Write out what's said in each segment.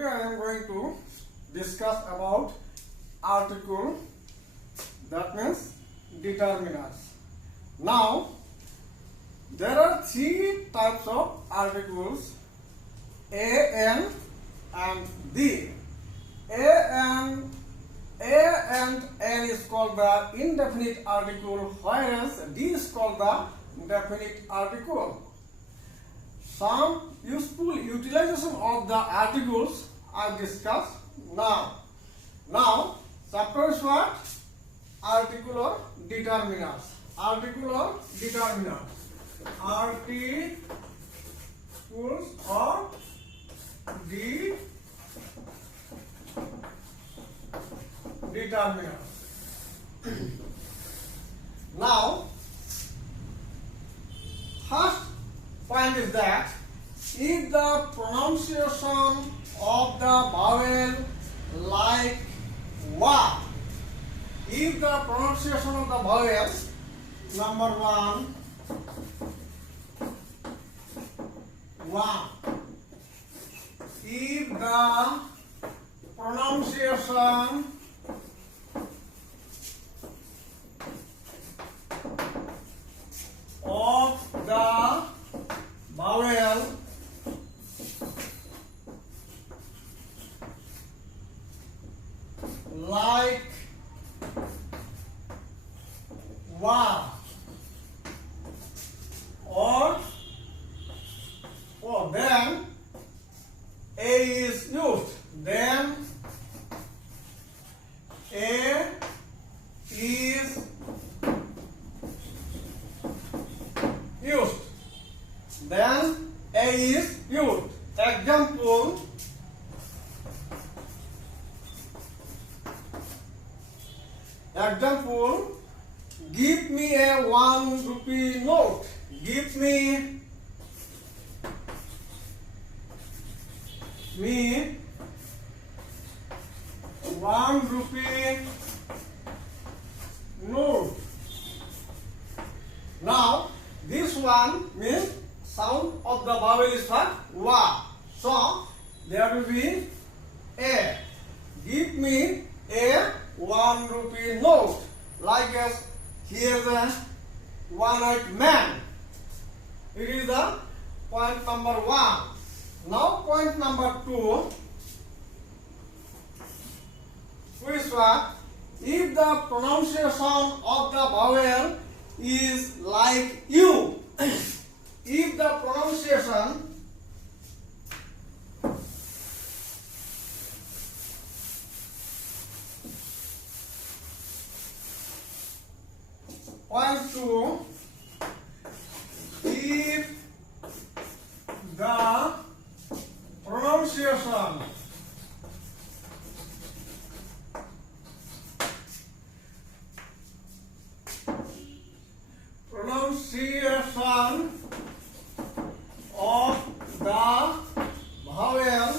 Today I am going to discuss about article, that means determiners. Now there are three types of articles, A, N and D. A and N is called the indefinite article, whereas D is called the definite article. Some useful utilization of the articles I discuss now. Now, chapter is what? Articular determiners. Articular determiners. Articles or determiners. Now, first point is that if the pronunciation of the vowel like wa, if the pronunciation of the vowel, number one, wa, if the pronunciation of the vowel like wa or then A is used. Then A is used. Then A is used. Example, give me a 1 rupee note. Give me 1 rupee note. Now this one means sound of the vowel is what? Wa. So there will be A. Give me a 1 rupee note. Like as here is a one-eyed man. It is the point number 1. Now point number 2. Which one? If the pronunciation of the vowel is like you, if the pronunciation point 2, if the pronunciation of the vowel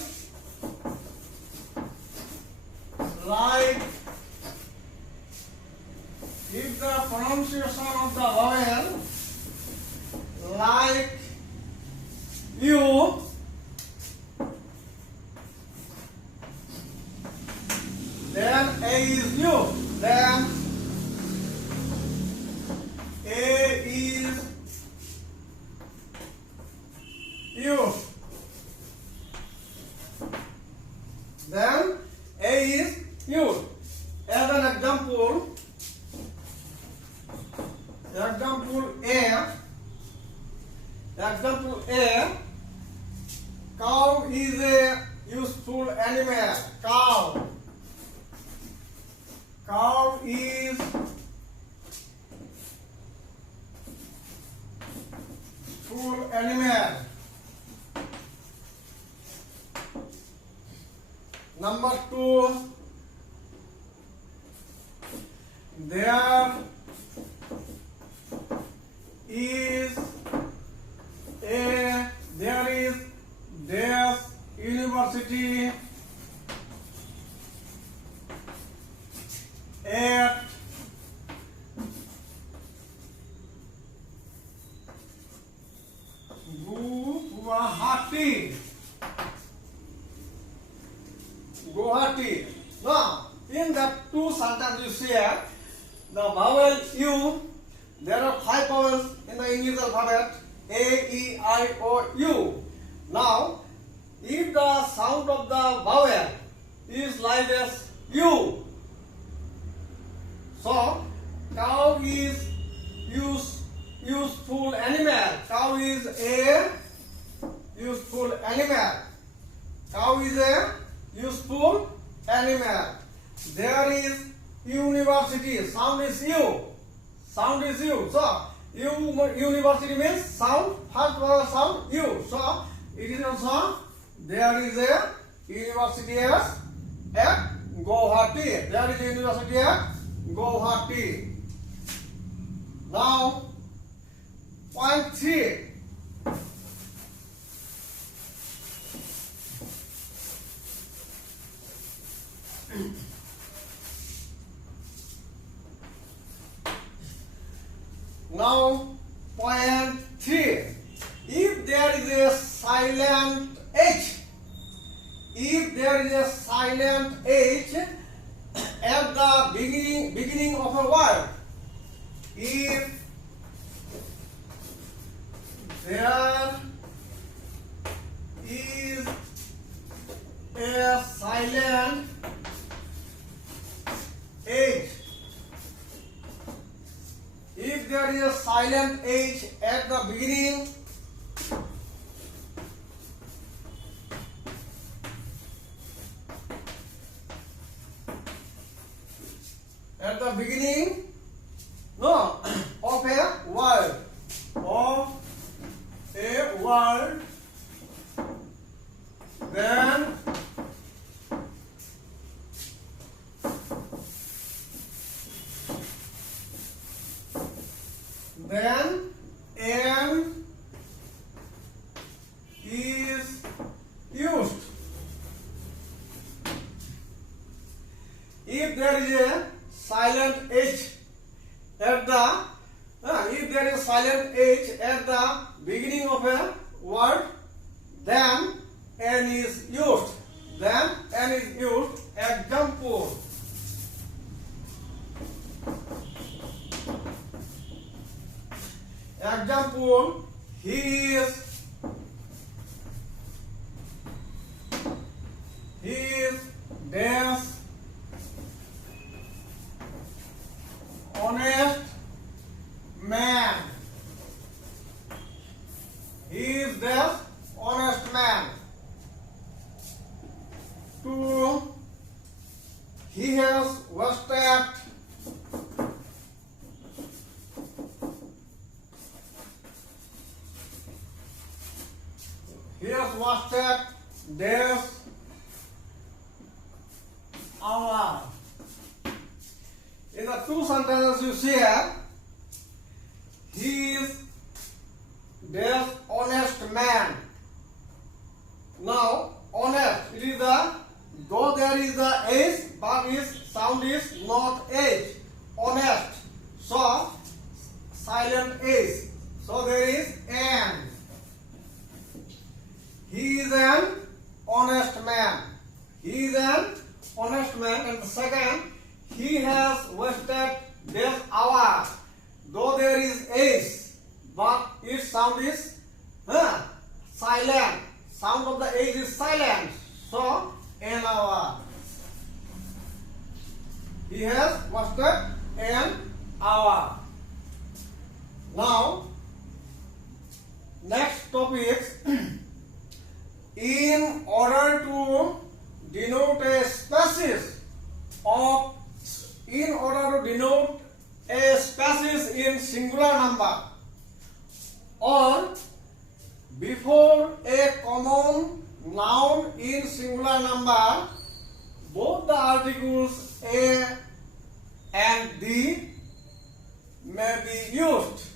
like, if the pronunciation of the vowel like you, then A is used. Then A is used. Then A is used. As an example, A, cow is a useful animal. Cow is useful animal. Number 2, there is university at Guwahati. see here, the vowel U, there are 5 vowels in the English alphabet, A, E, I, O, U. Now, if the sound of the vowel is like this U, so cow is useful animal. Cow is a useful animal. Cow is a useful animal. There is university. Sound is U. Sound is U. So university means sound. First vowel sound U. So it is also there is a university at Guwahati. There is a university at Guwahati. Now, point 3. Now, point 3. If there is a silent H, if there is a silent H at the beginning of a word, if there is a silent H, if there is a silent H at the beginning, no, of a word, then N is used. If there is a silent H at the beginning of a word, then N is used. Example. He is dash honest man. He is dash honest man. 2. He has wasted dash hour. In the 2 sentences you see here, he is dash honest man. Now, honest, it is the, though there is the H, but its sound is not H. Honest. So, silent H. So, there is N. He is an honest man. He is an honest man. And the second, he has wasted this hour. Though there is H, but its sound is silent. Sound of the H is silent. So, an hour. He has wasted an hour. Now, next topic. In order to denote a species in singular number or before a common noun in singular number, both the articles a and the may be used.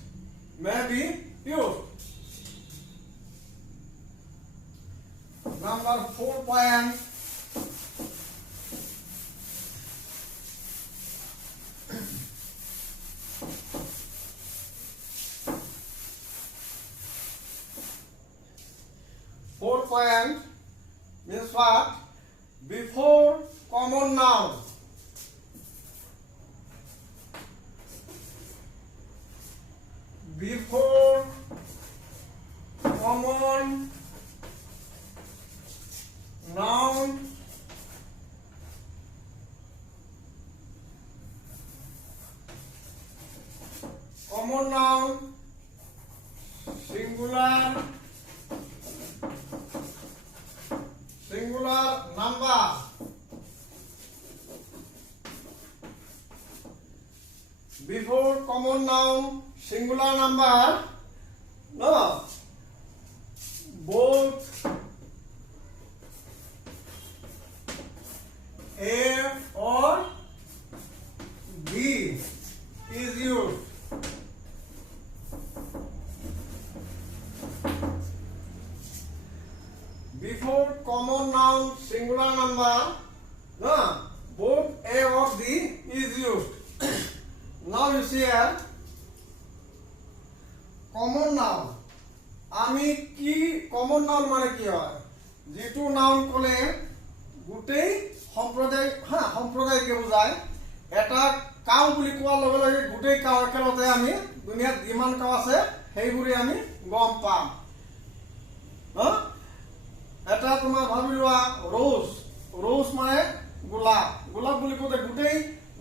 Number 4 point. Means what? Before common noun. before common noun singular number before common noun singular number, no, both A or B is used. Before common noun singular number, no, both A or B is used. Now you see here, common noun. আমি কি common noun মানে কি হয়? যেটো noun কলে গোটেই সম্প্রদায় সম্প্রদায়কে বুঝায়। এটা কাউ বুলি কোৱাৰ লগে লগে গোটেই কাউ একেলগে আমি দুনিয়াত যিমান কাউ আছে সেইবোৰে আমি গম পাম। এটা তোমাৰ ভাবি লোৱা ৰ'জ মানে গোলাপ। গোলাপ বুলি কওঁতে গোটেই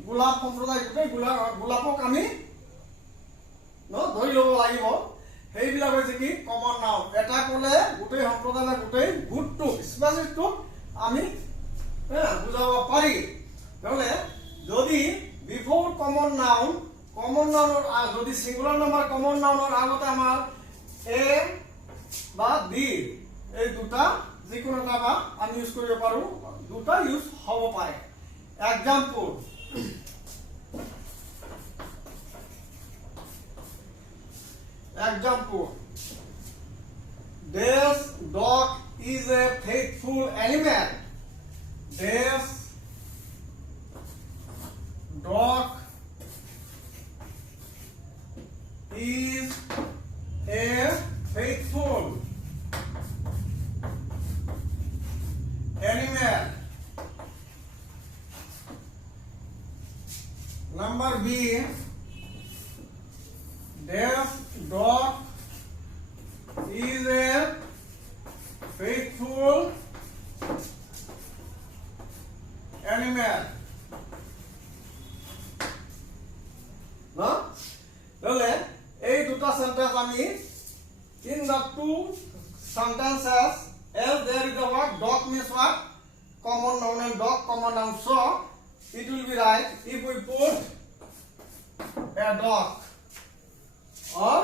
গোলাপ সম্প্ৰদায় গোটেই গোলাপক আমি ধৰি ল'ব লাগিব। সেইবিলাক হৈছে কি কমন নাউন। এটা ক'লে গোটেই সম্প্ৰদায় বা গোটেই গোটটোক স্পেচিফিকটোক আমি বুজাব পাৰি। নহ'লে যদি বিফোৰ কমন নাউনৰ যদি সিঙ্গুলার নাম্বার কমন নাউনৰ আগতে আমাৰ এ বা বি এই দুটা যিকোনো এটা বা আমি ইউজ কৰিব পাৰো। দুটা ইউজ হ'ব পাৰে। Example, this dog is a faithful animal. This dog is a faithful animal. Number B, this dog is a faithful animal. No? Lole, এই দুটা সেন্টেন্স আমি in the two sentences as there is the word dog means what? Common noun and dog common noun. So it will be right if we put a dog or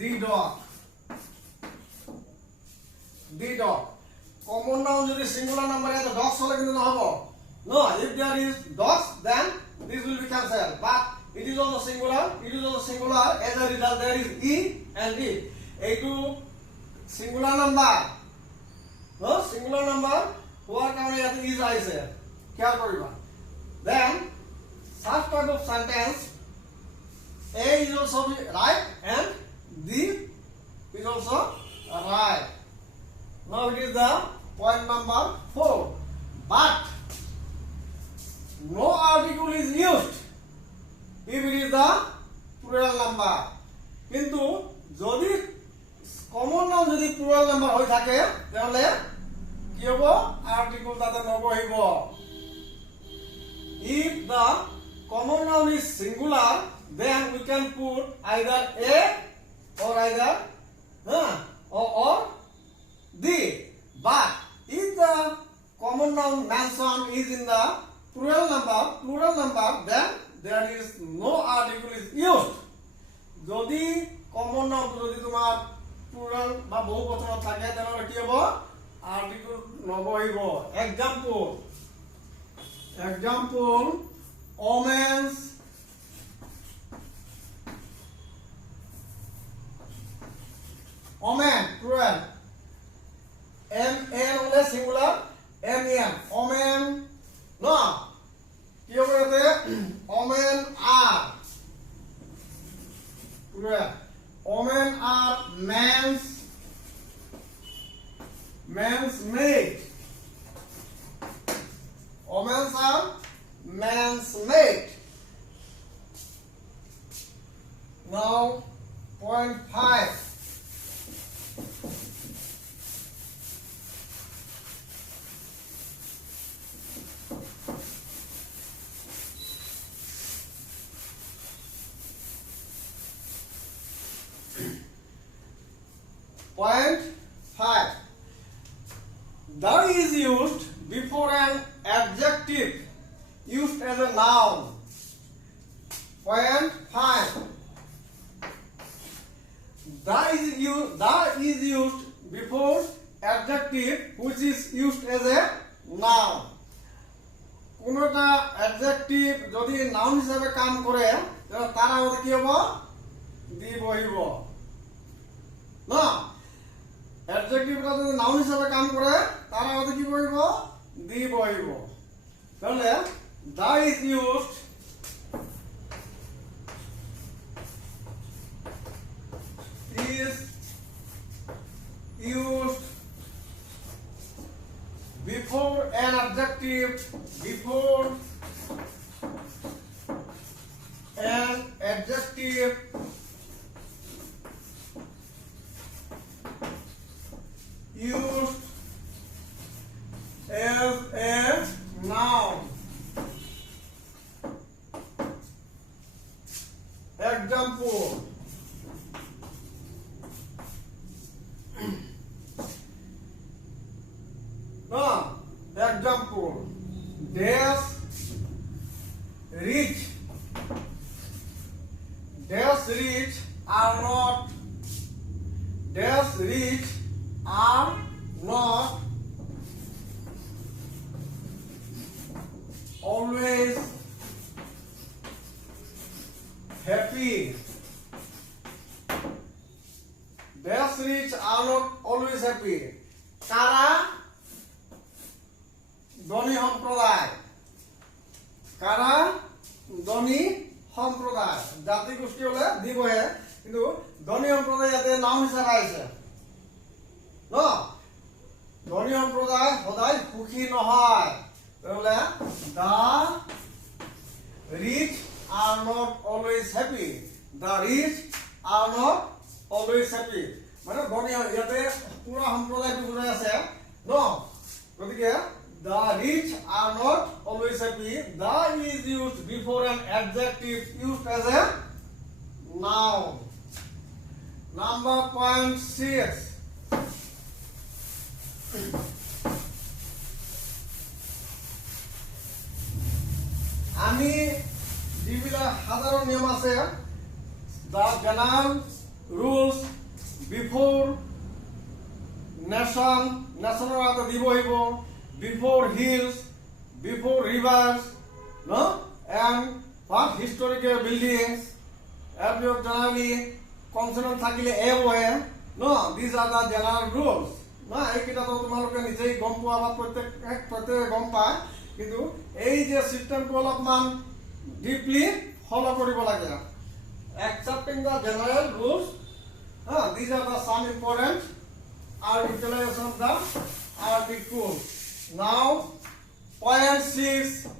the dog. The dog. Common noun যদি singular number আছে dogs হলে কিন্তু নহব। No, if there is dogs then this will be cancelled. But it is also singular. As a result there is e and e. এইটো singular number. No, singular number হোৱাৰ কাৰণে ইয়াতে is আহিছে। খেয়াল কৰিবা। Then such type of sentence A is also right and D is also right. Now it is the point number 4. But no article is used if it is the plural number. কিন্তু যদি common noun যদি plural number হৈ থাকে তেহলে কি হ'ব? article তাতে নবহিব। If the common noun is singular, then we can put either a or either or the. But if the common noun mentioned is in the plural number, then there is no article is used. যদি common noun যদি তোমার plural বা বহুবচনত থাকে তেনহলে কি হ'ব? article নবহিব। Example, omens, omen plural, m n হলে singular, m n omen, no, কি হবে এতে? omen are plural, omen are men's mate. Omens are men's mate. Now 0.5 0.5 The is used before an adjective used as a noun. 0.5 The is used before adjective which is used as a noun. কোনটা adjective যদি noun হিসেবে কাম করে তাহলে তার আগে কি হবে দি বহিব না অ্যাডজেক্টিভটা যদি নাউন হিসেবে কাম করে তার আগে কি বহিব দি বহিব তাহলে the is used before an adjective used as a noun. Example. Example. Dash rich are not always happy. Dash rich are not always happy. কারা ধনী সম্প্রদায় জাতি গোষ্ঠী হলে দিবহে কিন্তু ধনী সম্প্রদায় ইয়াতে নাম হিসাবে আইছে ন ধনী সম্প্রদায় সদায় সুখী নহয় তাহলে the rich are not always happy মানে ধনী ইয়াতে পুরা সম্প্রদায়টো বুজাই আছে ন গতিকে the rich are not always happy. The is used before an adjective used as a noun. Number 0.6. আমি যিবিলাক সাধারণ নিয়ম আছে the general rules before national আগে দিব হইব before hills, before rivers, no, and what historical buildings, every generally consonant থাকিলে a হয়, no, these are the general rules. না এইটা তো তোমালোকে নিজেই গম পোৱা বা প্ৰত্যেক গম পায় কিন্তু এই যে সিস্টেমটো অলপমান ডিপলি ফলো কৰিব লাগে accepting the general rules. These are the some important are utilization of the articles. Now 0.6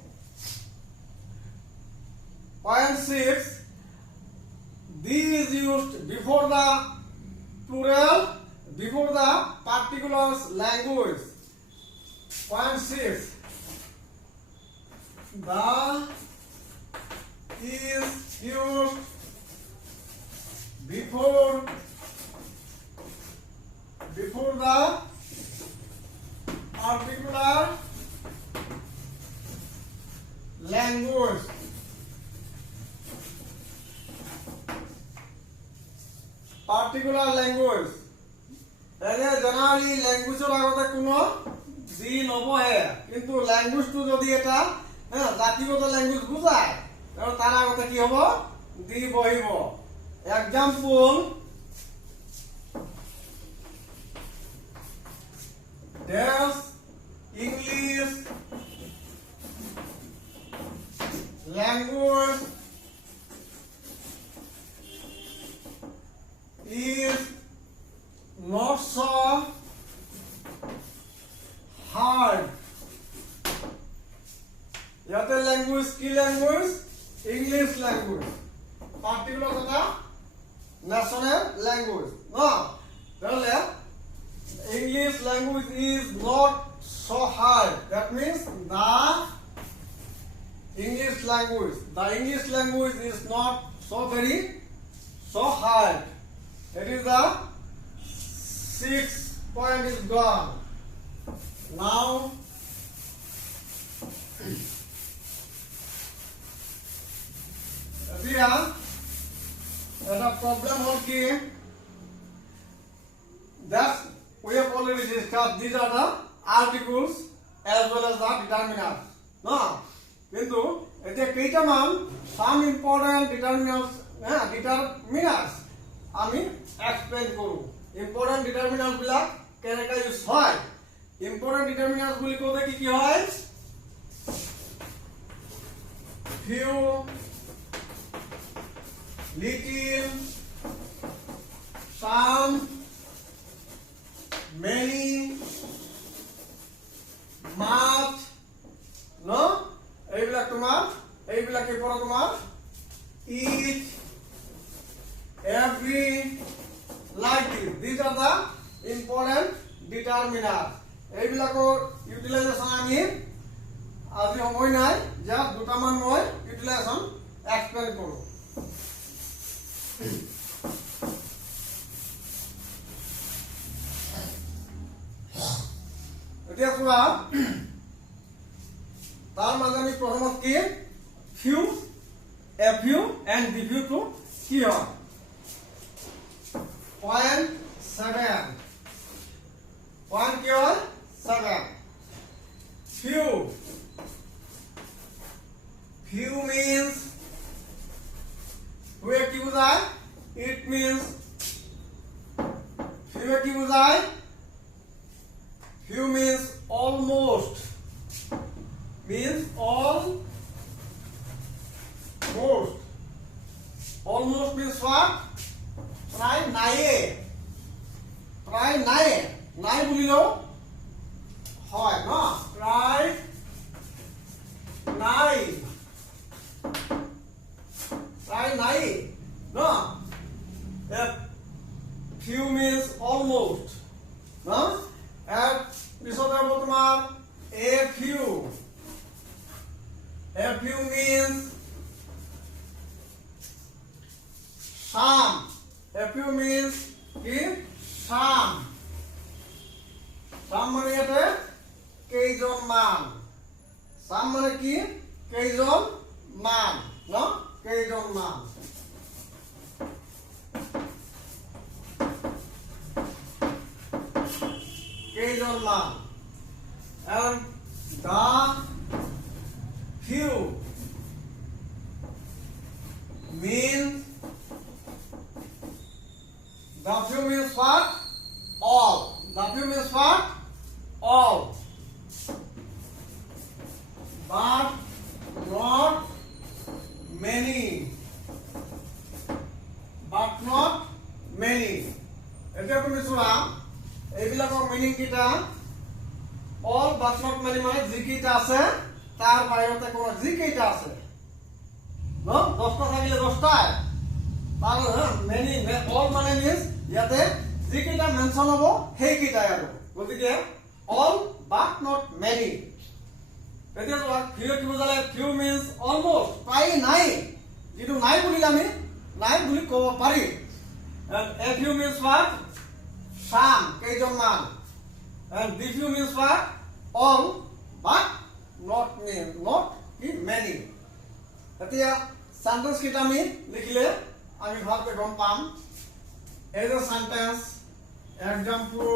this is used before the plural before the particular language. 0.6 the is used before the particular language. এনে generally ল্যাঙ্গুৱেজৰ আগতে কোনো জি নবহে কিন্তু ল্যাঙ্গুৱেজটো যদি এটা জাতিগত language বুজায় তাৰ আগতে কি হ'ব দি বহিব example There's English language is not so hard. Yate language ki language English language particular kata national language. No, English language is not so hard. That means the English language is not so hard. That is the 6th point is gone. Now here the problem was that we have already discussed. These are the articles as well as the determiners. No, কিন্তু এতিয়া কেইটামান some important determiners আমি explain কৰো. Important determiners বিলাক কেনেকৈ use হয়. Important determiners বুলি কওঁতে কি হয়? few, little, some, many, much, no, এইবিলাক পৰা তোমাৰ each, every, like this. These are the important determiners. এইবিলাকৰ ইউটিলাইজেশন আমি আজি সময় নাই, যা দুটামান মই ইউটিলাইজেশন এক্সপ্লেইন কৰো. এতিয়া কোৱা তাৰ মাজে আমি প্ৰথমত কি few, a few and the few to কি হয়? Point 7. Point কি হয়? 7. Few. Few means few কি বুঝায়? It means few কি বুঝায়? Few means almost. Means almost. Almost means what? Try nae. Try nae. Nae বুলিলো হয় না? Try nae. Try nae. No. Few means almost. No? And পিছতে হ'ব তোমাৰ a few. A few means some. A few means কি? Some. Some মানে ইয়াতে কেইজন মান. Some মানে কি? কেইজন মান. ন? কেইজন মান. কেইজন মান. And the few means the few means what? All. The few means what? All. But not many. But not many. এতিয়া তুমি চোৱা এইবিলাকৰ মিনিং কিটা all but not many মানে যি কেইটা আছে তাৰ বাহিৰতে কোন যি কেইটা আছে ন 10টা থাকিলে 10টাই তাৰ many all মানে মিন্স ইয়াতে যি কেইটা মেনশন হ'ব সেই কেইটাই আৰু গতিকে all but not many. এতিয়া চোৱা few কি বুজালে? few means almost প্ৰায় নাই, যেটো নাই বুলিলে আমি নাই বুলি ক'ব পাৰি. and a few means what? some কেইজন মান. and the few means what? all but not many. এতিয়া সেন্টেন্স কিটা আমি লিখিলে আমি ভালকৈ গম পাম. এই যে সেন্টেন্স এক্সাম্পল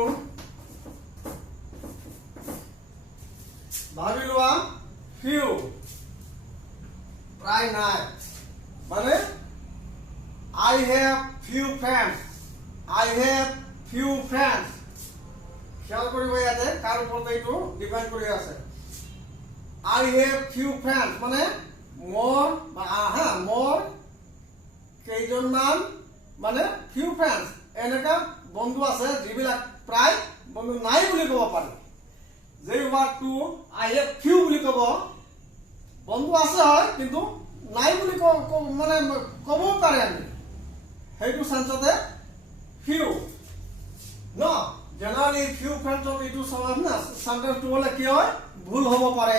ভাবি লোৱা few প্ৰায় নাই মানে I have few friends. I have few friends. খেয়াল কৰিব ইয়াতে কাৰ ওপৰত এইটো ডিপেন্ড কৰি আছে. I have few friends মানে মোৰ কেইজনমান মানে few friends এনেকা বন্ধু আছে যিবিলাক প্ৰায় বন্ধু নাই বুলি ক'ব পাৰি. যে ওয়ার্ডটো I have few বুলি ক'ব বন্ধু আছে হয় কিন্তু নাই বুলি মানে ক'ব পাৰে আমি সেইটো সেন্সতে few no generally few friends of itu samaজ না sometimes to হলে কি হয় ভুল হ'ব পাৰে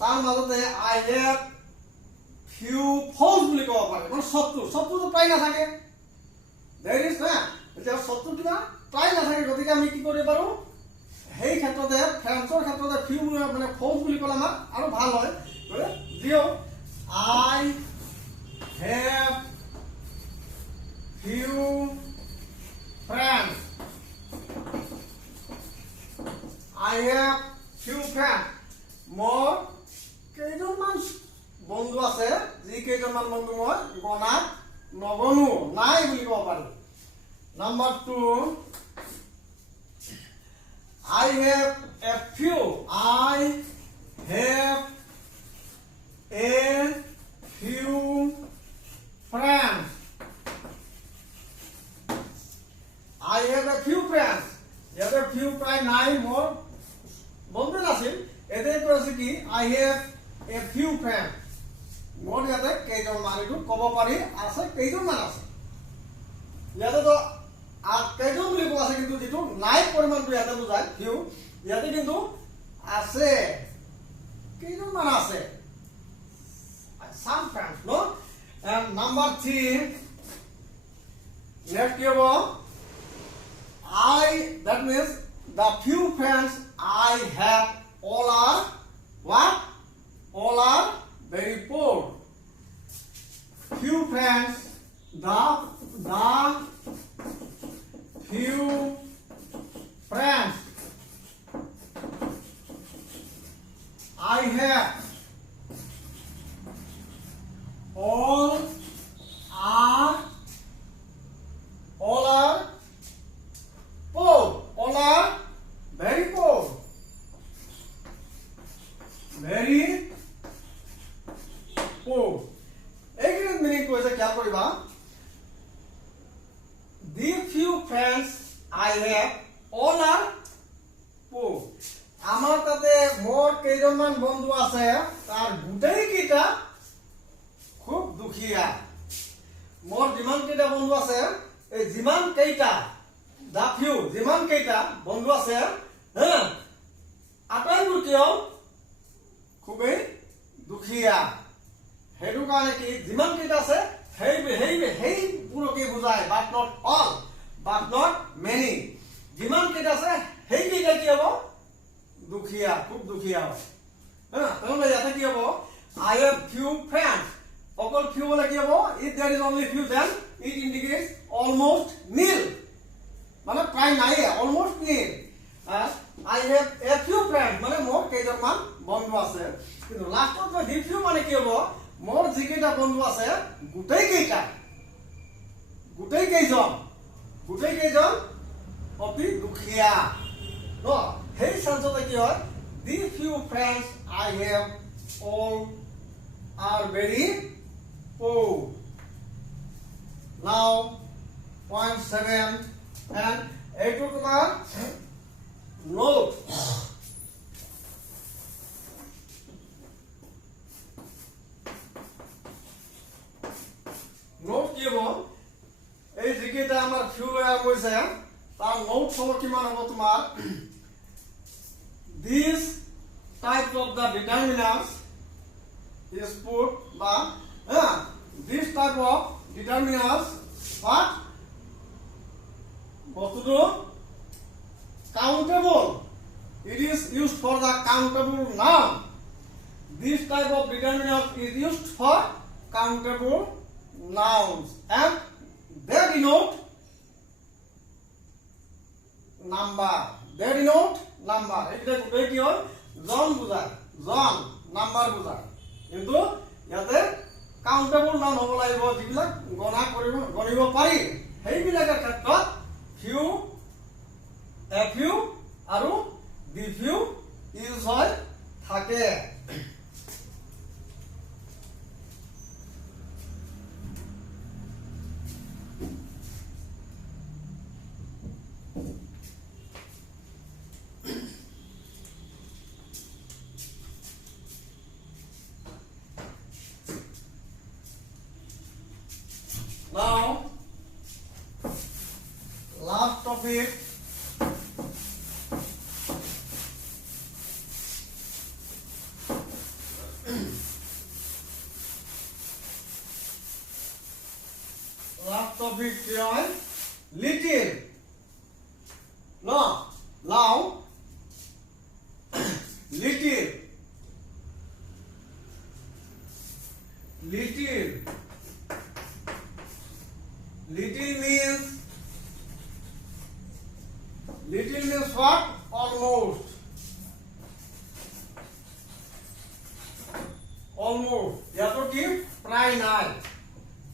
তাৰ মাজতে I have few foes বুলি ক'ব পাৰে মানে শত্ৰুটো প্ৰায় নাথাকে there is না এতিয়া শত্ৰু কিবা প্ৰায় নাথাকে গতিকে আমি কি কৰিব পাৰো সেই ক্ষেত্ৰতে ফ্ৰেন্সৰ ক্ষেত্ৰতে ফিউ মানে ফোজ বুলি ক'লে আমাৰ আৰু ভাল হয় Jio I have few friends I have few friends মোৰ কেইজনমান বন্ধু আছে যি কেইজনমান বন্ধু মই গণাত নগণো নাই বুলি ক'ব পাৰি number 2 I have a few I have a few friends I have a few friends ইয়াত a few প্ৰায় নাই মোৰ বন্ধু নাছিল এতে কৈছে কি I have a few friends মোৰ ইয়াতে কেইজনমান এইটো ক'ব পাৰি আছে কেইজনমান আছে ইয়াতে তো আর কেইজন বুলি কোৱা আছে কিন্তু যেটো নাই পৰিমাণটো ইয়াতে বুজায় ফিউ ইয়াতে কিন্তু আছে কেইজনমান আছে some friends no and number 3 next কি হ'ব that means the few friends I have all are what all are very poor few friends the few friends I have all are poor all are very poor এইখিনি meaning কৈছে কি কৰিবা the few friends I have all are poor আমার তাতে মোর কেইজনমান বন্ধু আছে তার গোটেই কেইটা খুব দুখিয়া মোর যিমান কেইটা বন্ধু আছে এই যিমান কেইটা দা ফিউ যিমান কেইটা বন্ধু আছে হ্যাঁ আটাইবোৰ কিয় খুবেই দুখিয়া হেতু কাৰণে কি যিমান কেইটা আছে সেই পুরোকে বুঝায় but not all but not many যিমান কেইটা আছে সেই কেইটা কি হ'ব দুখিয়া খুব দুখিয়া হয় হ্যাঁ তাহলে ইয়াতে কি হ'ব I have few friends অকল few হলে কি হ'ব if there is only few then it indicates almost nil মানে প্ৰায় নাই almost nil I have a few friends মানে মোৰ কেইজনমান বন্ধু আছে কিন্তু লাষ্টত মই the few মানে কি হ'ব মোৰ যিকেইটা বন্ধু আছে গোটেই কেইজন অতি দুখিয়া ন সেই সেন্সতে কি হয় the few friends I have all are very poor now point 7 and এইটো তোমাৰ নোট নোট কি হ'ব এই যিকেইটা আমাৰ ফিউ লয়া কৈছে তাৰ নোট হ'ব কিমান হ'ব তোমাৰ this type of the determinants is put বা this type of determinants but বস্তুটো countable it is used for the countable noun this type of determinant is used for countable nouns and they denote number এটা গোটেই কি হয় জন বুজায় জন number বুজায় কিন্তু ইয়াতে কাউন্টেবল নাউন হ'ব লাগিব যিবিলাক গণিব পাৰি সেইবিলাকৰ ক্ষেত্ৰত ফিউ এ ফিউ আৰু দি ফিউ ইউজ হয় থাকে of it. Last of it is little. No, now little. Little. Little means what? Almost. Almost. या तो कि प्राय नाई.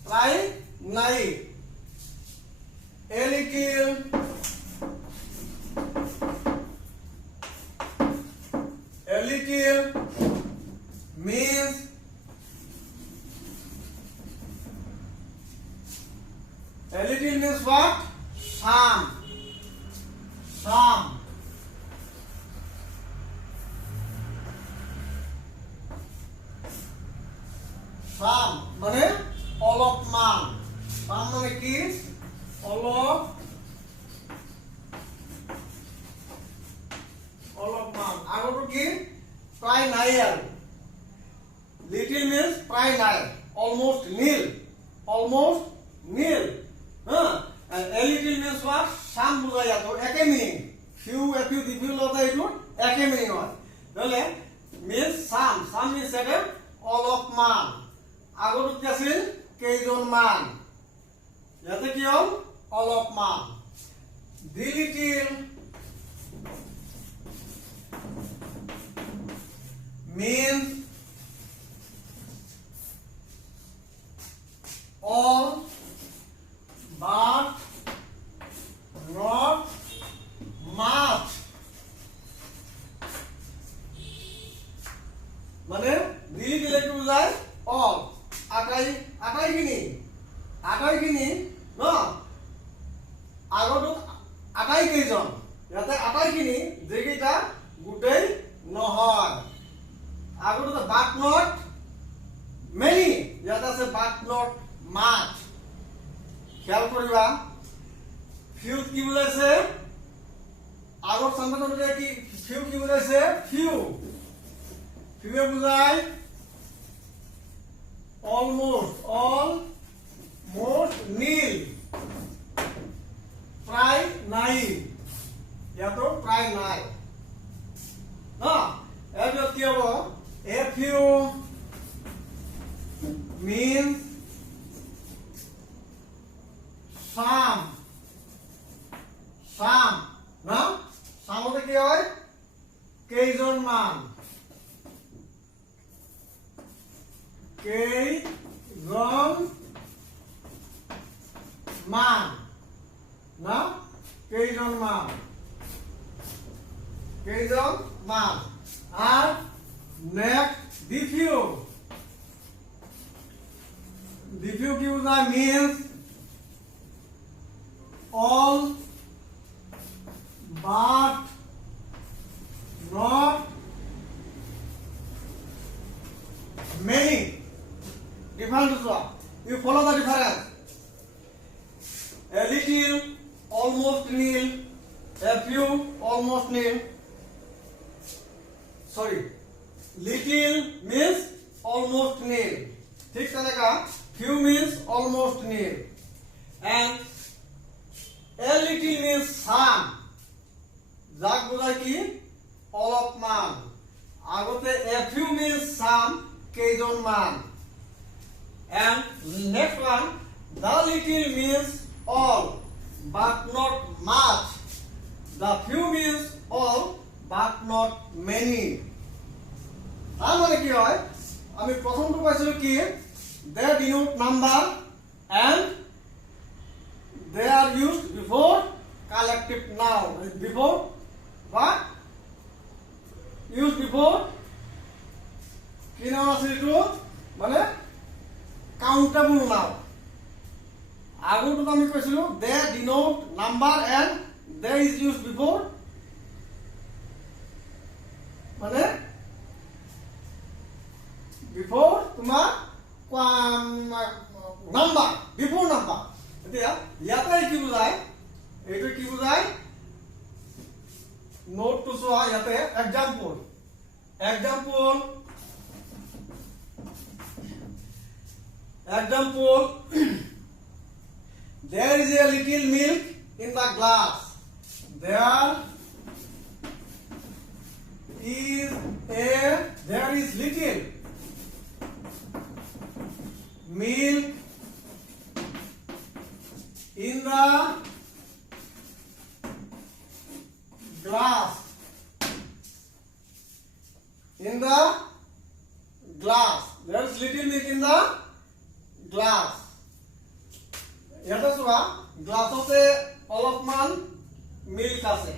प्राय नाई. A little. A little means what? Some. Some. Some মানে অলপমান. Some মানে কি? অলপমান. আগতো কি? প্ৰায় নাই আৰু. Little means প্ৰায় নাই. Almost nil. Almost nil. And a little means what? Some বুঝাই যাতো একে meaning. Few, a few, the few লতা এইটো একে মিনিং হয়. তাহলে means some. Some means একে অলপমান. আগত কি আছিল? কেইজনমান. ইয়াতে কি হ'ল? অলপমান. The little means all but not much. মানে দিলি দিলে কি বুঝায়? all. আটাই কিনি ন আগত আটাই কেইজন ইয়াতে আটাই কিনি যেকেইটা গোটেই নহয় আগত but not many ইয়াতে আছে but not much. খেয়াল কৰিবা few কি বুজাইছে আগৰ সংগঠনটো কি few কি বুজাইছে few এ বুজায় almost nil প্ৰায় নাই ইয়াতো প্ৰায় নাই না এটো কি হ'ব a few means some না সামতে কি হয় কেইজনমান না কেইজনমান আর next the few কি বুঝায় means all but not many. Difference is what? You follow the difference. A little, almost nil. A few, almost nil. Sorry. Little means almost nil. ठीक तरीका. Few means almost nil. And a little means some. যাক বুঝায় কি অলপমান আগতে a few means some কেইজনমান and next one the little means all but not much the few means all but not many তার মানে কি হয় আমি প্রথমটো পাইছিল কি they denote number and they are used before collective noun before what used before কি নাম আছে এটো মানে কাউন্টেবল নাও আগতো আমি কৈছিলো they denote number and they is used before মানে before তোমার নাম্বার before নাম্বার এতিয়া ইয়াতে কি বুঝায় এইটো কি বুজায় নোট টু চোৱা ইয়াতে example there is a little milk in the glass there is little milk in the glass there is little milk in the glass ইয়াতে চোৱা গ্লাছতে অলপমান মিল্ক আছে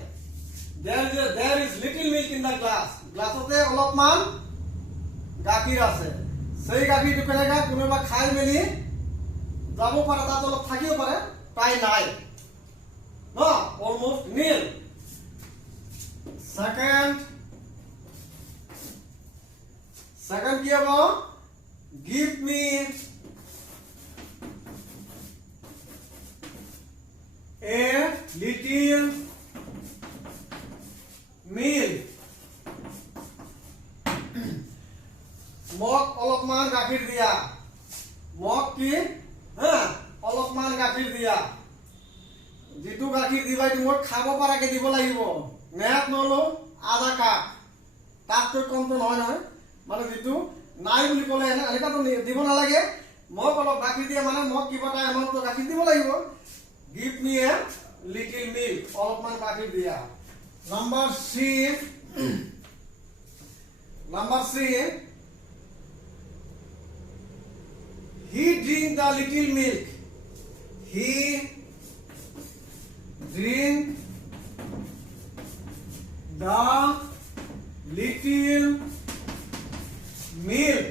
there is little milk in the glass গ্লাছতে অলপমান গাখীৰ আছে সেই গাখীৰটো কেনেকা কোনোবা খাই মেলি যাব পাৰে তাত অলপ থাকিব পাৰে প্ৰায় নাই ন অলমোস্ট নীল second কি হ'ব give me a little milk মোক অলপমান গাখীৰ দিয়া মোক কি অলপমান গাখীৰ দিয়া যেটো গাখীৰ দিবা তুমি খাব পাৰাকে দিব লাগিব নেট নলো আধা কাপ তাতকৈ কমটো নহয় নহয় মানে যেটো নাই বুলি ক'লে এনেকাটো দিব নালাগে মোক অলপ গাখীৰ দিয়া মানে মোক কিবা এটা এমাউন্ট গাখীৰ দিব লাগিব give me a little milk অলপমান গাখীৰ দিয়া number 3 he drink the little milk he drink the little milk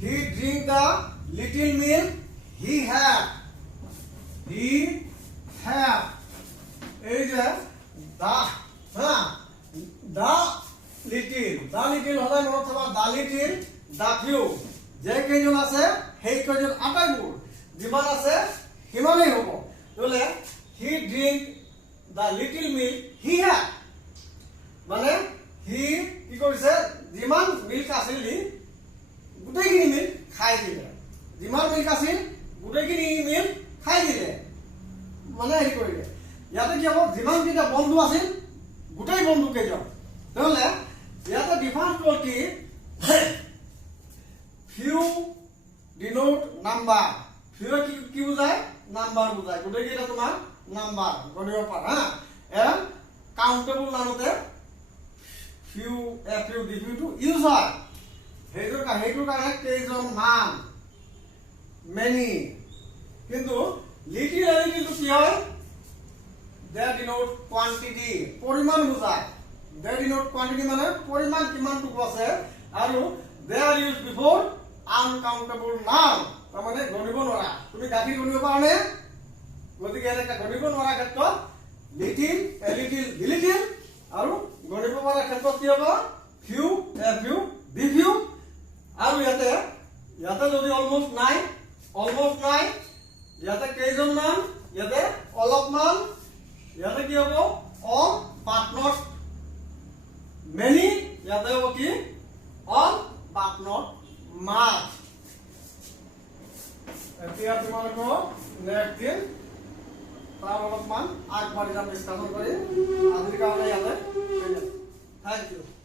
he drink the little milk he have এই যে the little হলে মনত থবা the little the few যে কেইজন আছে সেই কেইজন আটাইবোৰ যিমান আছে সিমানেই হ'ব তাহলে he drink the little milk he have মানে he কি কৰিছে যিমান মিল্ক আছিল গোটেইখিনি মিল্ক খাই দিলে যিমান মিল্ক আছিল গোটেইখিনি মিল্ক খাই দিলে মানে হেৰি কৰিলে ইয়াতে কি হ'ব যিমান কেইটা বন্ধু আছিল গোটেই বন্ধু কেইজন তাহলে ইয়াতে ডিফাৰেন্স হ'ল কি few denote number few কি বুজায় নাম্বাৰ বুজায় গোটেই কেইটা তোমাৰ নাম্বাৰ গণিব পাৰা and countable নামতে few to use হয় হেইটোৰ কাৰণে কেইজন মান many কিন্তু little to কি হয় that denote quantity পৰিমাণ বুজায় that denote quantity মানে পৰিমাণ কিমানটুকু আছে আৰু they are used before uncountable noun তাৰমানে গণিব নোৱাৰা তুমি গাখীৰ গণিব পাৰানে গতিকে এটা গণিব নোৱাৰা ক্ষেত্ৰত little আৰু গণিব পৰা ক্ষেত্ৰত কি হ'ব few আৰু ইয়াতে যদি অলমোস্ট নাই ইয়াতে কেইজন মান ইয়াতে অলপমান ইয়াতে কি হ'ব all but not many ইয়াতে হ'ব কি all but not much এতিয়া তোমালোকৰ নেক্সট দিন তাৰ অলপমান আগবাঢ়ি যাম ডিসকাশন কৰি আজিৰ কাৰণে ইয়াতে থ্যাংক ইউ